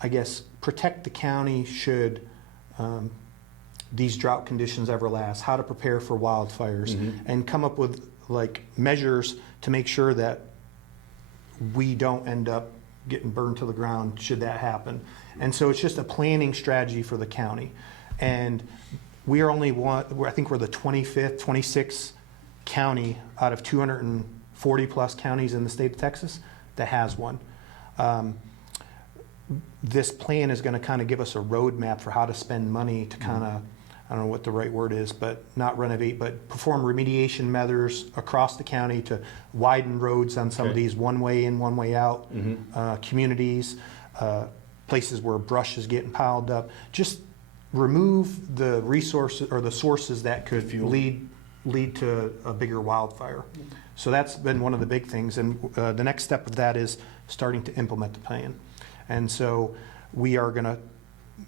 I guess, protect the county should these drought conditions ever last, how to prepare for wildfires, and come up with measures to make sure that we don't end up getting burned to the ground should that happen. And so it's just a planning strategy for the county. And we are only I think we're the 25th, 26th county out of 240 plus counties in the state of Texas that has one. This plan is going to kind of give us a roadmap for how to spend money to kind of, I don't know what the right word is, but not renovate, but perform remediation measures across the county to widen roads on some of these one way in, one way out communities, places where brush is getting piled up. Just remove the resources or the sources that could lead to a bigger wildfire. So that's been one of the big things. And the next step of that is starting to implement the plan. And so we are going to,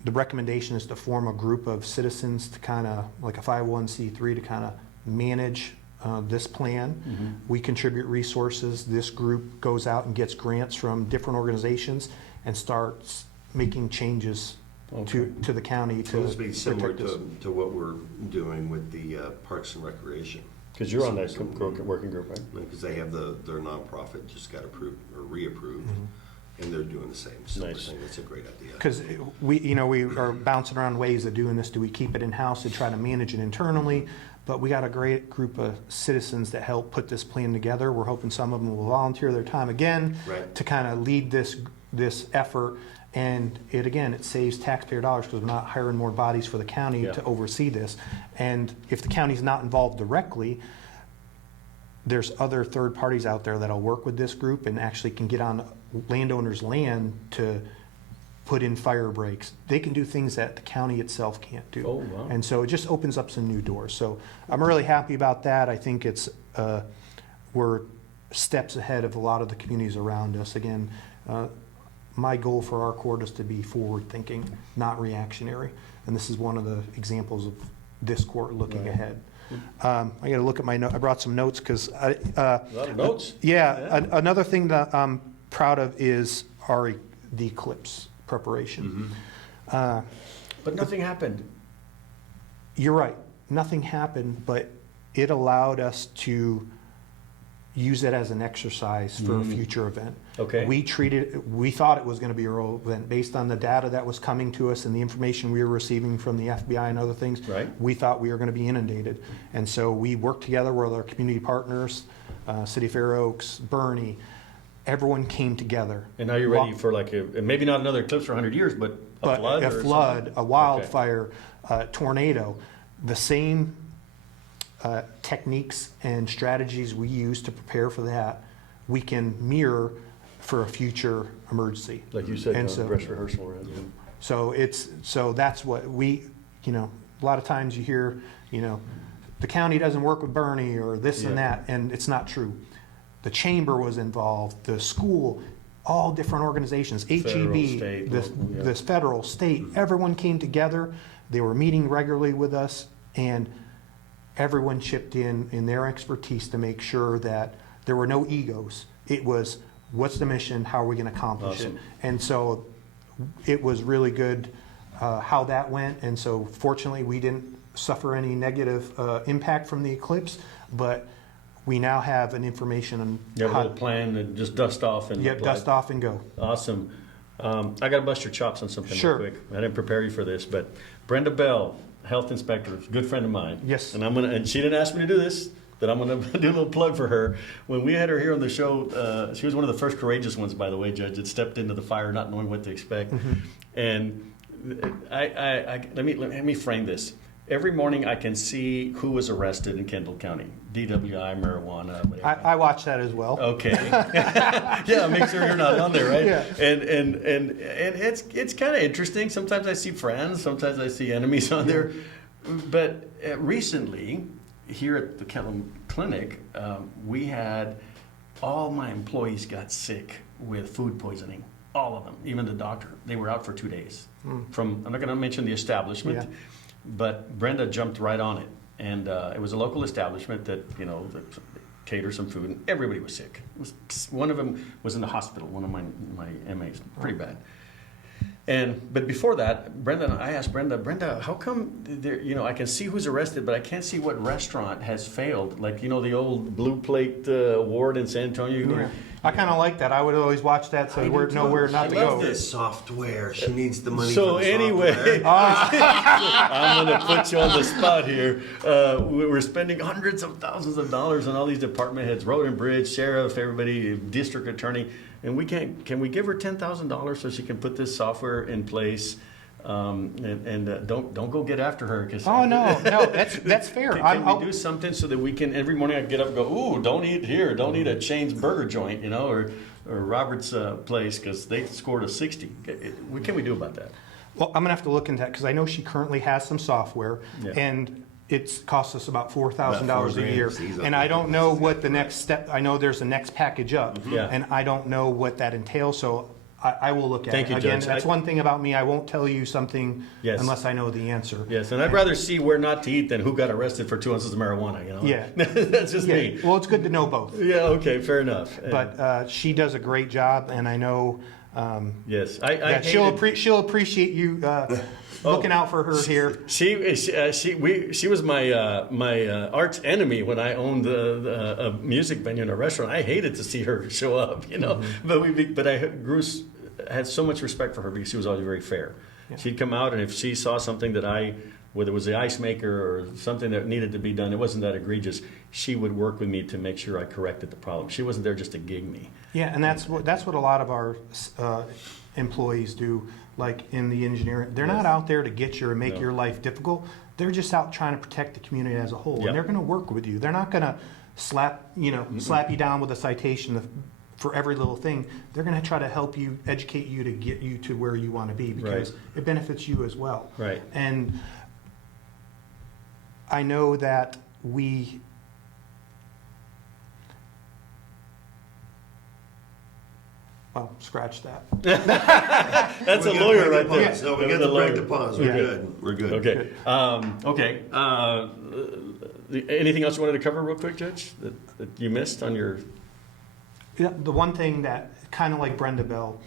the recommendation is to form a group of citizens to kind of, like a 501c3, to kind of manage this plan. We contribute resources. This group goes out and gets grants from different organizations and starts making changes to the county to This would be similar protect us. to what we're doing with the Parks and Recreation. Because you're on that working group, right? Because they have their nonprofit just got approved or reapproved, and they're doing the same sort of thing. That's a great idea. Because we are bouncing around ways of doing this. Do we keep it in-house and try to manage it internally? But we got a great group of citizens that help put this plan together. We're hoping some of them will volunteer their time again to kind of lead this effort. And it saves taxpayer dollars because we're not hiring more bodies for the county to oversee this. And if the county's not involved directly, there's other third parties out there that'll work with this group and actually can get on landowners' land to put in fire breaks. They can do things that the county itself can't do. Oh, wow. And so it just opens up some new doors. So I'm really happy about that. I think we're steps ahead of a lot of the communities around us. Again, my goal for our court is to be forward-thinking, not reactionary. And this is one of the examples of this court looking ahead. I got to look at my note. I brought some notes because A lot of notes. Another thing that I'm proud of is the eclipse preparation. But nothing happened. You're right. Nothing happened, but it allowed us to use it as an exercise for a future event. Okay. We thought it was going to be a real event based on the data that was coming to us and the information we were receiving from the FBI and other things. Right. We thought we were going to be inundated. And so we worked together with our community partners, City of Fair Oaks, Bernie. Everyone came together. And now you're ready for like maybe not another eclipse for 100 years, but a flood. A flood, a wildfire, tornado. The same techniques and strategies we use to prepare for that, we can mirror for a future emergency. Like you said, And so- dress rehearsal. Right? So that's what we, a lot of times you hear, the county doesn't work with Bernie or this and that, and it's not true. The chamber was involved, the school, all different organizations, Federal, HEB, state, this federal, state, everyone came together. They were meeting regularly with us, and everyone chipped in their expertise to make sure that there were no egos. It was, what's the mission? How are we going to accomplish it? And so it was really good how that went. And so fortunately, we didn't suffer any negative impact from the eclipse, but we now have an information on You have a little plan and just dust off and dust off and go. Awesome. I got to bust your chops on something Sure. real quick. I didn't prepare you for this, but Brenda Bell, health inspector, good friend of mine. Yes. And she didn't ask me to do this, but I'm gonna do a little plug for her. When we had her here on the show, she was one of the first courageous ones, by the way, Judge, that stepped into the fire not knowing what to expect. And let me frame this. Every morning I can see who was arrested in Kendall County, DWI, marijuana, whatever. I watch that as well. Okay. Yeah, make sure you're not on there, right? Yeah. And it's kind of interesting. Sometimes I see friends, sometimes I see enemies on there. But recently, here at the Kendall Clinic, we had all my employees got sick with food poisoning. All of them, even the doctor. They were out for 2 days. I'm not going to mention the establishment. Yeah. But Brenda jumped right on it, and it was a local establishment that that catered some food, and everybody was sick. One of them was in the hospital. One of my MAs, pretty bad. But before that, I asked Brenda, how come there? I can see who's arrested, but I can't see what restaurant has failed. Like the old Blue Plate award in San Antonio. Yeah. I kind of like that. I would always watch that so we know where not to I love go. this software. She needs the money. So for the anyway, software. I'm going to put you on the spot here. We're spending hundreds of thousands of dollars on all these department heads, road and bridge, sheriff, everybody, district attorney, and can we give her $10,000 so she can put this software in place? Don't go get after her. Oh no, that's fair. Can we do something so that we can every morning I get up and go, ooh, don't eat here, don't eat at Shane's Burger Joint, or Robert's place because they scored a 60. What can we do about that? Well, I'm gonna have to look into that because I know she currently has some software, Yeah. and it's cost us about $4,000 About a year. $4,000. And I don't know what the next step. I know there's a next package up, Yeah. and I don't know what that entails. So I will look at Thank it. you, Again, Judge. that's one thing about me. I won't tell you something Yes. unless I know the answer. Yes, and I'd rather see where not to eat than who got arrested for 2 ounces of marijuana. Yeah. That's just Yeah. me. Well, it's good to know both. Yeah. Okay. Fair enough. But she does a great job, and I know yes, that she'll appreciate you looking out for her here. She was my arch enemy when I owned a music venue and a restaurant. I hated to see her show up, But I had so much respect for her because she was always very fair. Yeah. She'd come out, and if she saw something that whether it was the ice maker or something that needed to be done, it wasn't that egregious, she would work with me to make sure I corrected the problem. She wasn't there just to gig me. Yeah, and that's what a lot of our employees do. Like in the engineering, they're not out there to get you or make your life difficult. They're just out trying to protect the community as a whole, Yep. and they're going to work with you. They're not going to slap you down with a citation for every little thing. They're going to try to help you, educate you to get you to where you want to be because it benefits you as well. Right. And I know that we Well, scratch that. That's a We gotta lawyer break right the there. pause. No, we That's got a to break lawyer. the pause. We're Yeah. good. We're good. Okay. Anything else you wanted to cover real quick, Judge, that you missed on your? Yeah, the one thing that, kind of like Brenda Bell,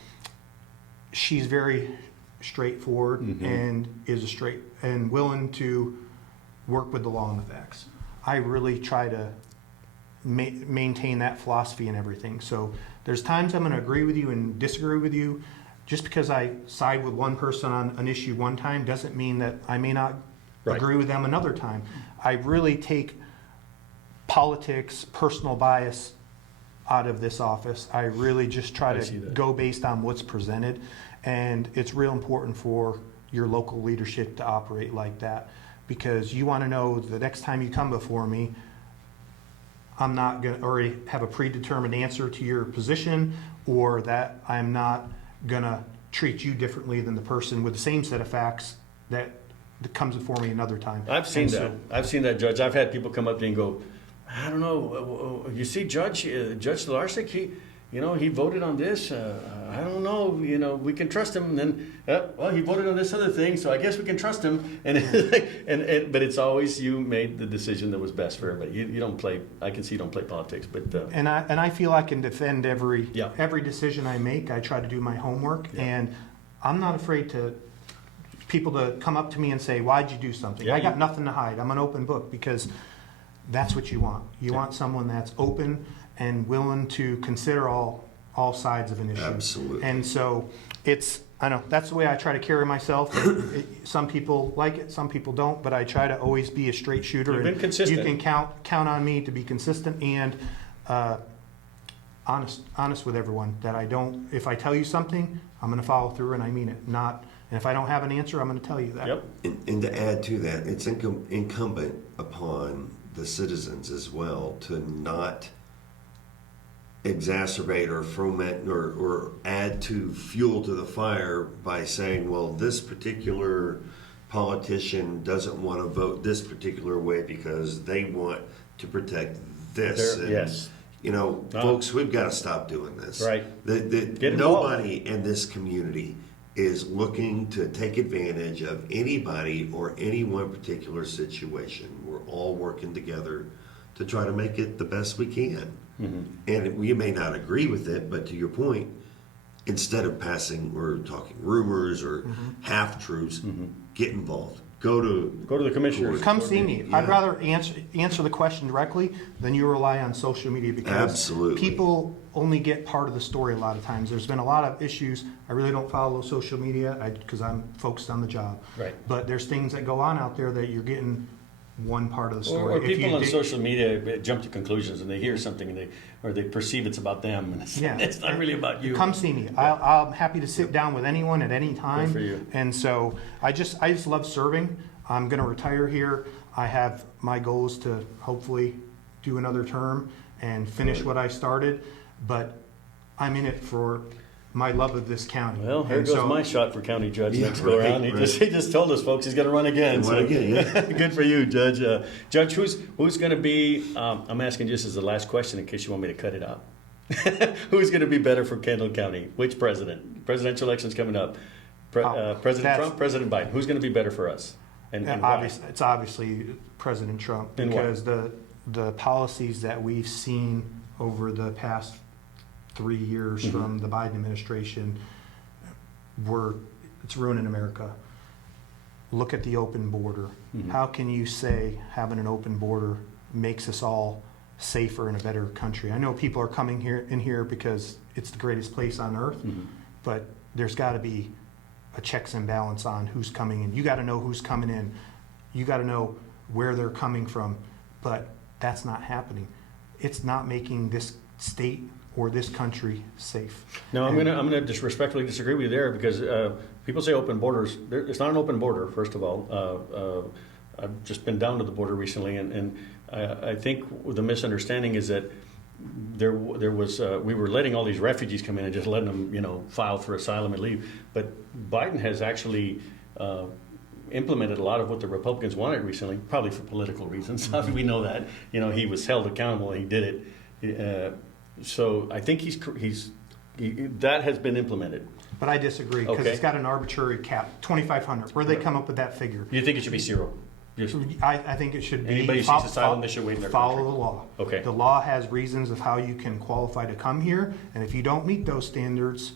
she's very straightforward and and willing to work with the law and the facts. I really try to maintain that philosophy and everything. So there's times I'm going to agree with you and disagree with you. Just because I side with one person on an issue one time doesn't mean that I may not Right. agree with them another time. I really take politics, personal bias out of this office. I really just try I see to that. go based on what's presented. And it's real important for your local leadership to operate like that, because you want to know the next time you come before me, I'm not going to already have a predetermined answer to your position, or that I'm not going to treat you differently than the person with the same set of facts that comes before me another time. I've seen And that. so- I've seen that, Judge. I've had people come up to me and go, I don't know. You see, Judge Stolarczyk, he voted on this. I don't know. We can trust him. And then, well, he voted on this other thing, so I guess we can trust him. And but it's always you made the decision that was best for everybody. You don't play. I can see you don't play politics, but And I feel I can defend every Yeah. decision I make. I try to do my homework, Yeah. and I'm not afraid to people to come up to me and say, "Why'd you do something?" Yeah, I got you- nothing to hide. I'm an open book, because that's what you want. You want someone that's open and willing to consider all sides of an issue. Absolutely. And so I know that's the way I try to carry myself. Some people like it, some people don't, but I try to always be a straight shooter. You've been and consistent. You can count on me to be consistent and honest with everyone. That if I tell you something, I'm going to follow through and I mean it. And if I don't have an answer, I'm going to tell you that. Yep. And to add to that, it's incumbent upon the citizens as well to not exacerbate or foment or add to fuel to the fire by saying, well, this particular politician doesn't want to vote this particular way because they want to protect this. Yes. Folks, we've got to stop doing this. Right. Get involved. Nobody in this community is looking to take advantage of anybody or any one particular situation. We're all working together to try to make it the best we can. And we may not agree with it, but to your point, instead of passing or talking rumors or half-truths, get involved. Go to the commissioners. Come see me. Yeah. I'd rather answer the question directly than you rely on social media, because Absolutely. people only get part of the story a lot of times. There's been a lot of issues. I really don't follow social media because I'm focused on the job. Right. But there's things that go on out there that you're getting one part of the story. Or If you people on dig- social media jump to conclusions and they hear something and they perceive it's about them, and it's not really about you. Come see me. I'm happy to sit down with anyone at any time. Good for you. And so I just love serving. I'm going to retire here. I have my goals to hopefully do another term and finish what I started, but I'm in it for my love of this county. Well, here And goes so- my shot for county judge Yeah, next go right, around. He right. just told us, folks, he's going to run again. Run again, yeah. Good for you, Judge. Judge, who's going to be? I'm asking just as the last question in case you want me to cut it out. Who's going to be better for Kendall County? Which president? Presidential election's coming up. President that's- Trump, President Biden. Who's going to be better for us? And why? It's obviously President Trump, And why? because the policies that we've seen over the past 3 years from the Biden administration it's ruining America. Look at the open border. How can you say having an open border makes us all safer and a better country? I know people are coming in here because it's the greatest place on earth, but there's got to be a checks and balance on who's coming in. You got to know who's coming in. You got to know where they're coming from, but that's not happening. It's not making this state or this country safe. No, I'm gonna just respectfully disagree with you there, because people say open borders. It's not an open border. First of all, I've just been down to the border recently, and I think the misunderstanding is that there was we were letting all these refugees come in and just letting them file for asylum and leave. But Biden has actually implemented a lot of what the Republicans wanted recently, probably for political reasons. We know that he was held accountable and he did it. So I think he's that has been implemented. But I disagree, because Okay. it's got an arbitrary cap, 2,500. Where'd they come up with that figure? You think it should be zero? Just, I think it should be. Anybody who seeks asylum, they should wait in their Follow country. the law. Okay. The law has reasons of how you can qualify to come here, and if you don't meet those standards,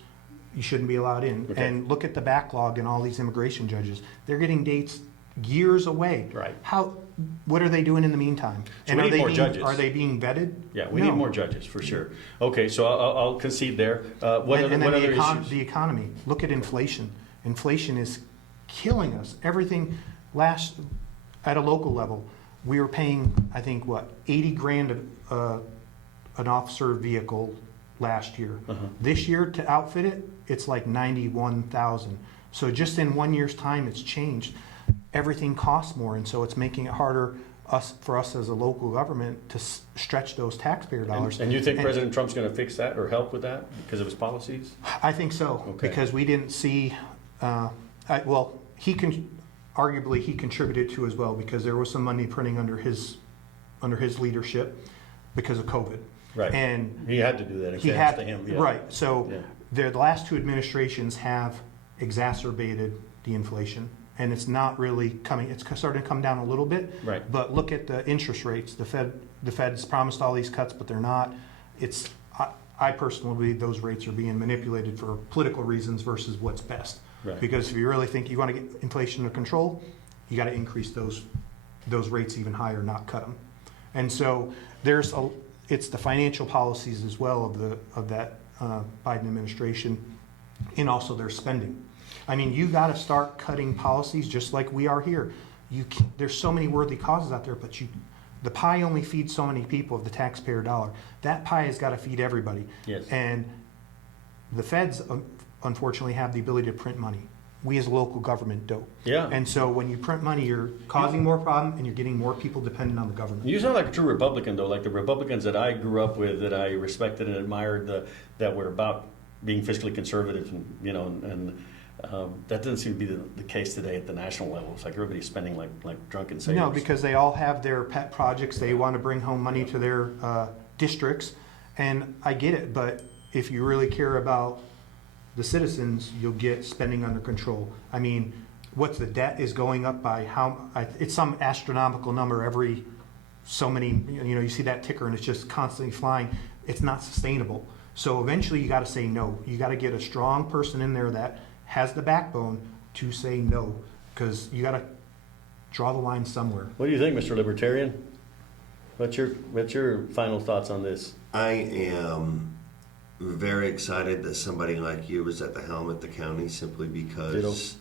you shouldn't be allowed in. Okay. And look at the backlog in all these immigration judges. They're getting dates years away. Right. What are they doing in the meantime? So we need more judges. Are they being vetted? yeah, we No. need more judges, for sure. Okay, so I'll concede there. What And then other the issues? economy. Look at inflation. Inflation is killing us. Everything at a local level, we were paying, I think, what, 80 grand an officer vehicle last year. This year, to outfit it, it's like 91,000. So just in 1 year's time, it's changed. Everything costs more, and so it's making it harder for us as a local government to stretch those taxpayer dollars. And you think President Trump's going to fix that or help with that because of his policies? I think so, Okay. because we didn't see, arguably he contributed to as well, because there was some money printing under his leadership because of COVID. Right. And He had to do that. he Thanks had, to him. Yeah. right, so Yeah. the last two administrations have exacerbated the inflation, and it's not really coming, it's starting to come down a little bit. Right. But look at the interest rates. The Fed's promised all these cuts, but they're not. I personally believe those rates are being manipulated for political reasons versus what's best. Right. Because if you really think you want to get inflation under control, you got to increase those rates even higher, not cut them. And so it's the financial policies as well of that Biden administration, and also their spending. I mean, you got to start cutting policies just like we are here. There's so many worthy causes out there, but the pie only feeds so many people of the taxpayer dollar. That pie has got to feed everybody. Yes. And the feds, unfortunately, have the ability to print money. We as a local government don't. Yeah. And so when you print money, you're causing more problem, and you're getting more people dependent on the government. You sound like a true Republican, though, like the Republicans that I grew up with, that I respected and admired, that were about being fiscally conservative, and that doesn't seem to be the case today at the national level. It's like everybody's spending like drunken sailors. No, because they all have their pet projects. They want to bring home money to their districts, and I get it. But if you really care about the citizens, you'll get spending under control. I mean, what's the debt is going up by it's some astronomical number every so many, you see that ticker and it's just constantly flying. It's not sustainable. So eventually you got to say no. You got to get a strong person in there that has the backbone to say no, because you got to draw the line somewhere. What do you think, Mr. Libertarian? What's your final thoughts on this? I am very excited that somebody like you is at the helm at the county, simply because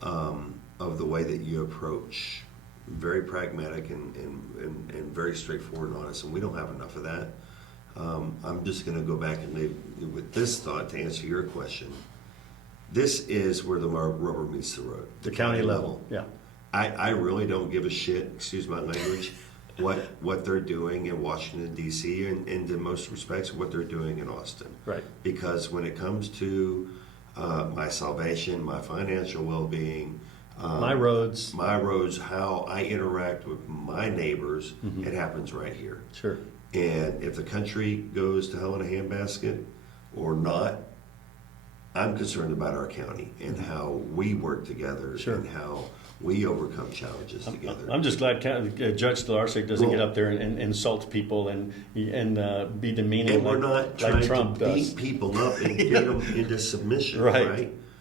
of the way that you approach. Very pragmatic and very straightforward and honest, and we don't have enough of that. I'm just going to go back and leave with this thought to answer your question. This is where the rubber meets the road. The county level. Yeah. I really don't give a shit, excuse my language, what they're doing in Washington, D.C., and in most respects what they're doing in Austin. Right. Because when it comes to my salvation, my financial well-being, My roads, how I interact with my neighbors, it happens right here. Sure. And if the country goes to hell in a handbasket or not, I'm concerned about our county and how we work together and how we overcome challenges together. I'm just glad Judge Stolarczyk doesn't get up there and insult people and be demeaning And we're not trying Trump to beat does. people up and get them into submission,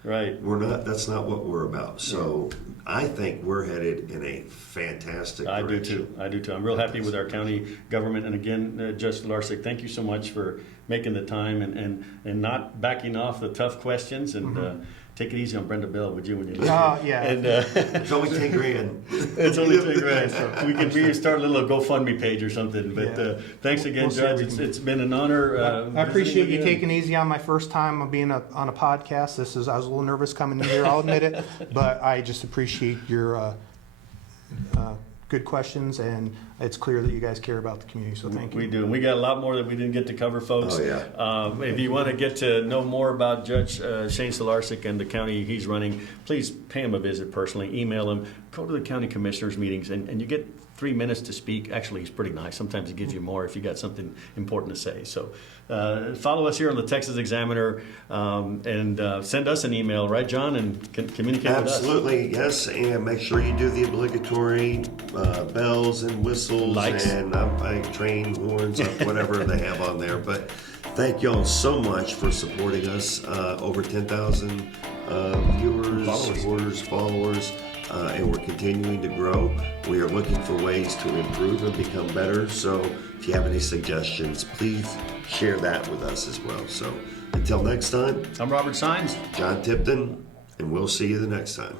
Right. We're not. That's not what we're about. So I think we're headed in a fantastic direction. I do too. I'm real happy with our county government. And again, Judge Stolarczyk, thank you so much for making the time and not backing off the tough questions. And take it easy on Brenda Bell, would you, when you leave? Yeah. And It's only 10 grand. it's only 10 grand. So we could maybe start a little GoFundMe page or something. But thanks again, We'll see Judge. what we can It's been an honor. I appreciate you visiting taking it easy on my first time of being on a podcast. I was a little nervous coming in here, I'll admit it, but I just appreciate your good questions, and it's clear that you guys care about the community, so thank you. We do. And we got a lot more that we didn't get to cover, folks. Oh, yeah. If you want to get to know more about Judge Shane Stolarczyk and the county he's running, please pay him a visit personally. Email him, go to the county commissioners meetings and you get 3 minutes to speak. Actually, he's pretty nice. Sometimes he gives you more if you got something important to say. So follow us here on the Texas Examiner and send us an email, right, John, and communicate with us. Absolutely, yes, and make sure you do the obligatory bells and whistles Lights. and train horns, whatever they have on there. But thank y'all so much for supporting us. Over 10,000 viewers, supporters, followers, and we're continuing to grow. We are looking for ways to improve and become better. So if you have any suggestions, please share that with us as well. So until next time, I'm Robert Saenz. Jon Tipton, and we'll see you the next time.